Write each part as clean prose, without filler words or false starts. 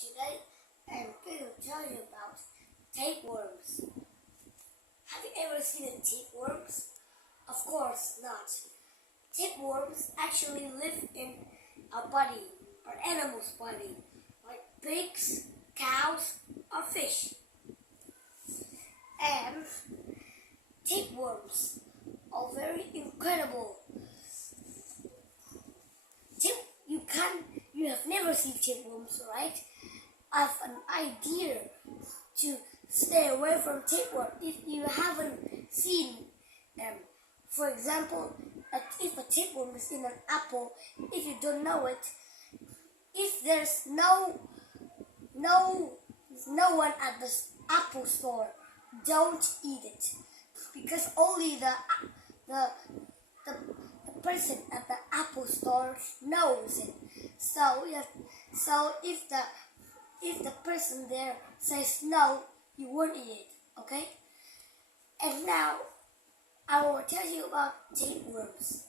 today I'm going to tell you about tapeworms. Have you ever seen a tapeworms? Of course not. Tapeworms actually live in our body, our animal's body, like pigs, cows, or fish. And tapeworms are very incredible. You have never seen tapeworms, right? I have an idea to stay away from tapeworms if you haven't seen them. For example, if a tapeworm is in an apple, if you don't know it, if there's no one at the apple store, don't eat it, because only the person at the apple store knows it. So if the person there says no, you won't eat it. Okay? And now I will tell you about tapeworms.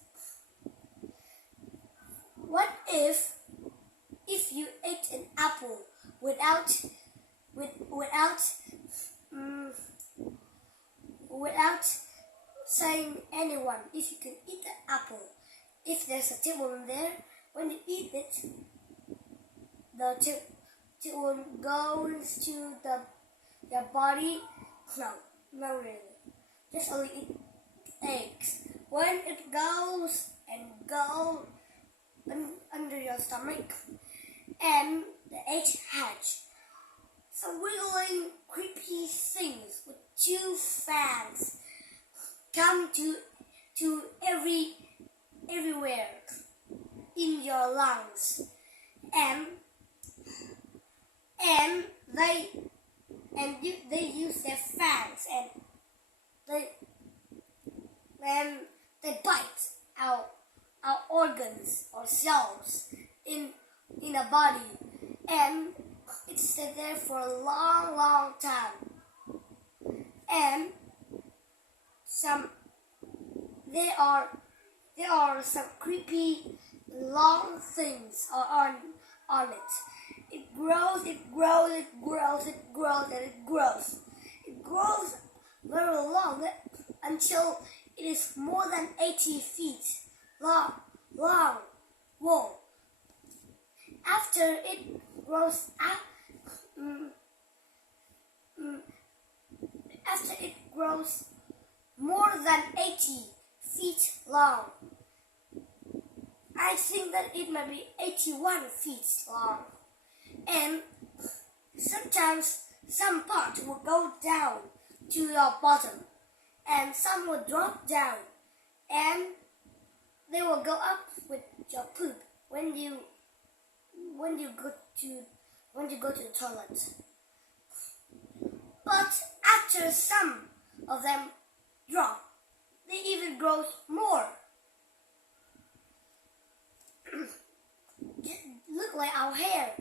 What if you ate an apple without saying anyone if you can eat the apple? If there's a tapeworm there, when you eat it, the tapeworm goes to your body. No, not really. Just only eat eggs. When it goes under your stomach, and the eggs hatch. Some wiggling, creepy things with two fangs come to everywhere in your lungs, and they use their fangs and they bite our organs or cells in a body, and it stays there for a long time. And there are some creepy long things on it. It grows, and it grows very long until it is more than 80 feet long. Whoa. After it grows more than 80 feet long, I think that it might be 81 feet long. And sometimes some part will go down to your bottom, and some will drop down, and they will go up with your poop when you go to the toilet. But after some of them drop, they even grow more. Look like our hair.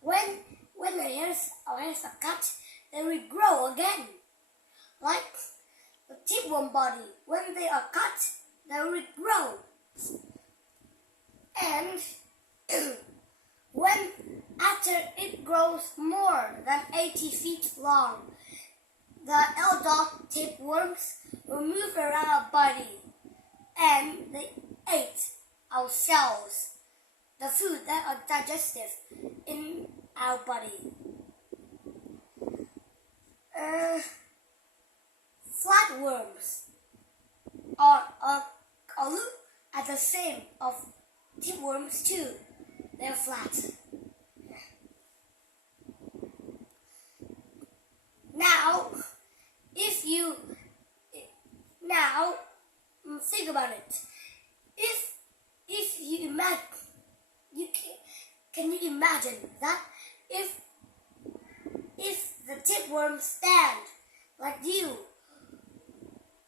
When our hairs are cut, then we grow again. Like the tapeworm body, when they are cut, then we grow. And after it grows more than 80 feet long, the adult tapeworms will move around our body, and they ate our cells, the food that are digestive in our body. Flatworms look at the same of tapeworms too. They're flat. Now think about it. If you imagine, can you imagine that if the tapeworms stand like you,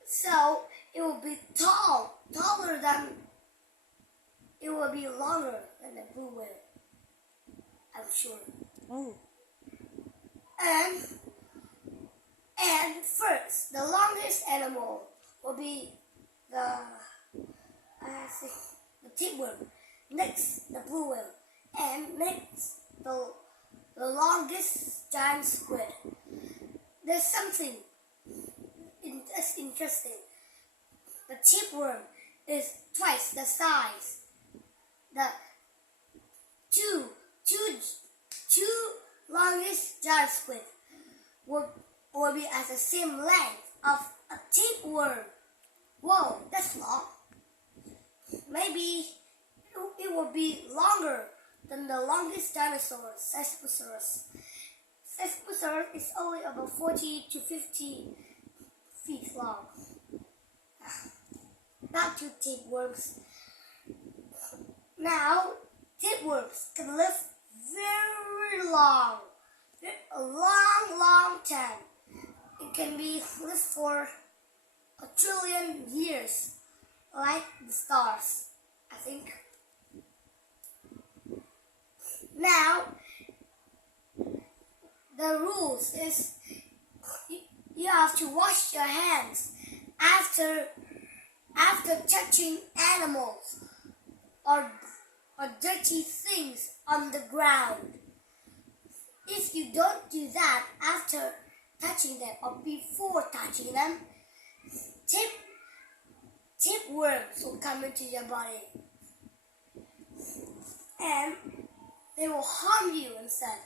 so it will be taller than, it will be longer than the blue whale, I'm sure. Oh. And first, the longest animal will be the tapeworm. Next, the blue whale, and next the the longest giant squid. There's something that's interesting. The tapeworm is twice the size. The two longest giant squid will be at the same length of a tapeworm. Whoa, that's long. Maybe it will be longer than the longest dinosaur, Sesquipsaurus. Sesquipsaurus is only about 40 to 50 feet long. Back to tapeworms. Now, tapeworms can live very long, a long time. It can be lived for 1 trillion years, like the stars, I think. Now, the rules is you have to wash your hands after touching animals or dirty things on the ground. If you don't do that after touching them or before touching them, tapeworms will come into your body and they will harm you instead.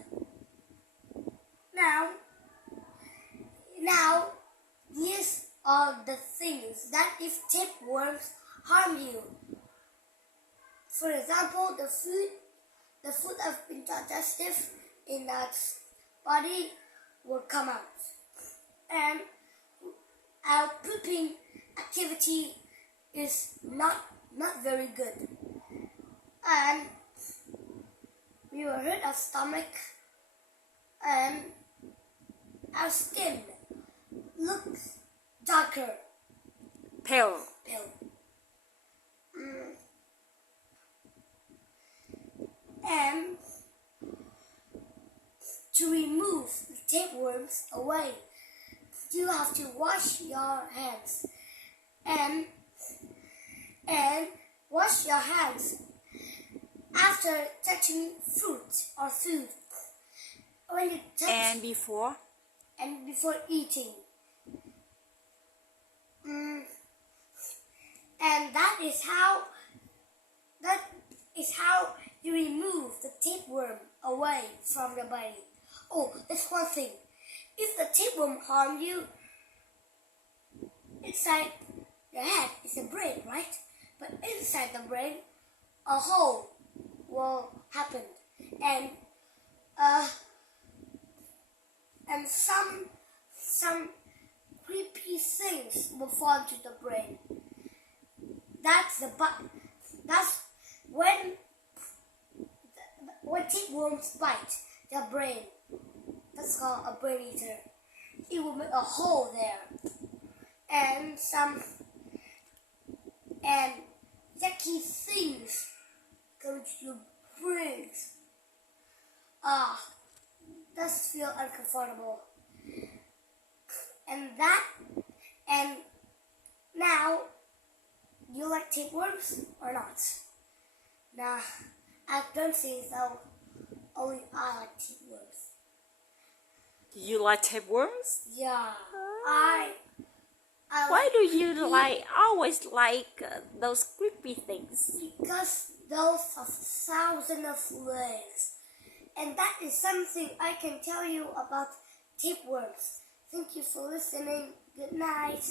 Now, these are the things that if tapeworms harm you. For example, the food has been digestive in that body will come out. And our pooping activity is not very good. And we will hurt our stomach and our skin looks darker. Pale. And to remove the tapeworms away, you have to wash your hands and wash your hands after touching fruit or food. When you touch and before eating. And that is how you remove the tapeworm away from your body. Oh, that's one thing. If the tapeworm harmed you, inside your head is a brain, right? But inside the brain, a hole will happen, and some creepy things will fall into the brain. That's when tapeworms bite the brain. That's called a brain eater. It will make a hole there, and yucky things go to your brains. Does feel uncomfortable. And now, do you like tapeworms or not? Nah, I don't think so. Only I like tapeworms. Do you like tapeworms? Yeah, I Why do you always like those creepy things? Because those have thousands of legs. And that is something I can tell you about tapeworms. Thank you for listening. Good night.